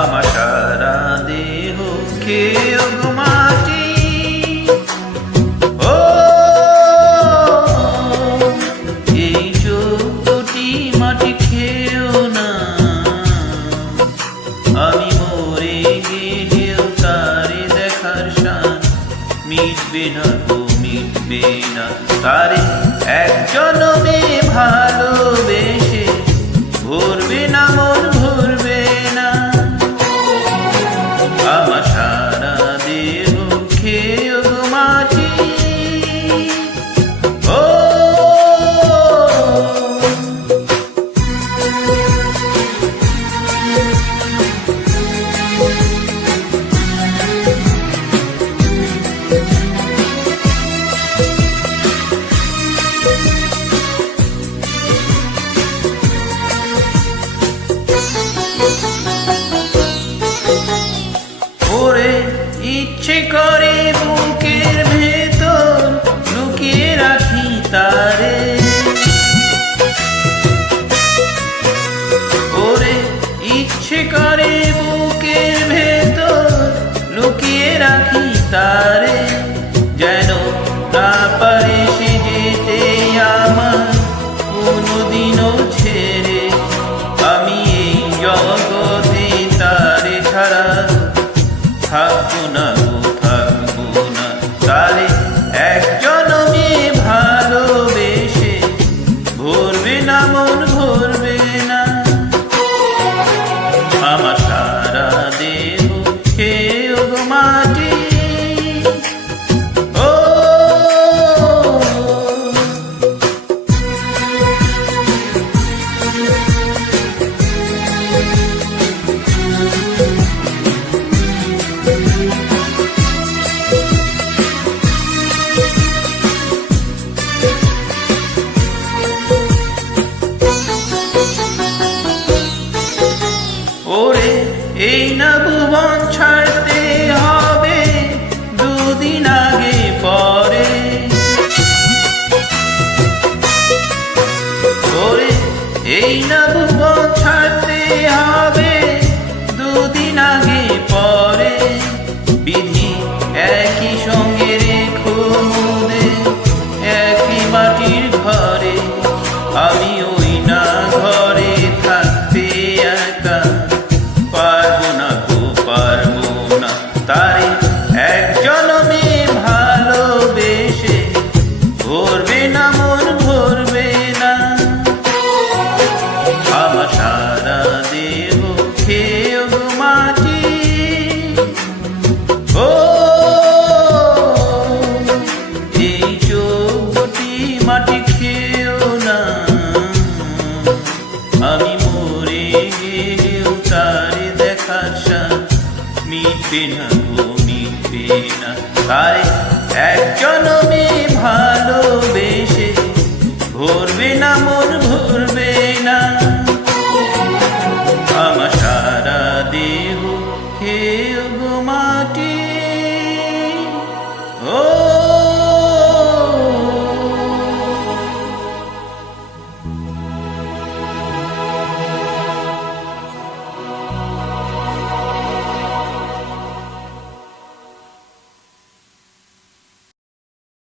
আমার সারা দেহ খেয়ে মাটি, ও এই চোখটি মাটি খেয়েও না। আমি মরে গেলেও তারে দেখার শান মিটবে না গো, মিটবে না। তারে এক জনমে ভালোবেসে ভরবে না মন, ভরবে না। আমার সারা দেহ খেয়ে মাটি, ও ইচ্ছে করে বুকের ভেতর লুকিয়ে রাখি তারে, ওরে ইচ্ছে করে বুকের ভেতর লুকিয়ে রাখি তারে। যেন না পারে সে যেতে আমার কোনোদিনও ছেড়ে। আমি এই জগতে তারে ছাড়া থাকবো না গো, থাকবো না। তারে এক জনমে ভালোবেসে ভরবে না মন, ভরবে না। আমার সারা দেহ খেয়ে মাটি, ও ওরে এই না ভুবন ছাড়তে হবে দুদিন আগে পরে। ওরে এই না ভুবন ছাড়তে হবে দুদিন আগে পরে। বিধি একই সঙ্গে রেখো মোদের একই মাটির ঘরে। আমি ওই না ঘরে থাকতে একা পারবো না গো, পারবো না। তারে এক জনমে ভালোবেসে ভরবে না মন, ভরবে না। আমার সারা দেহ খেয়ে মাটি, ও এই চোখটি মাটি খেয়েও না। আমি মরে গেলেও তারে দেখার শান মিটবে না গো, মিটবে না। তাই এক জনমে ভালোবেসে ভরবে না মন, ভরবে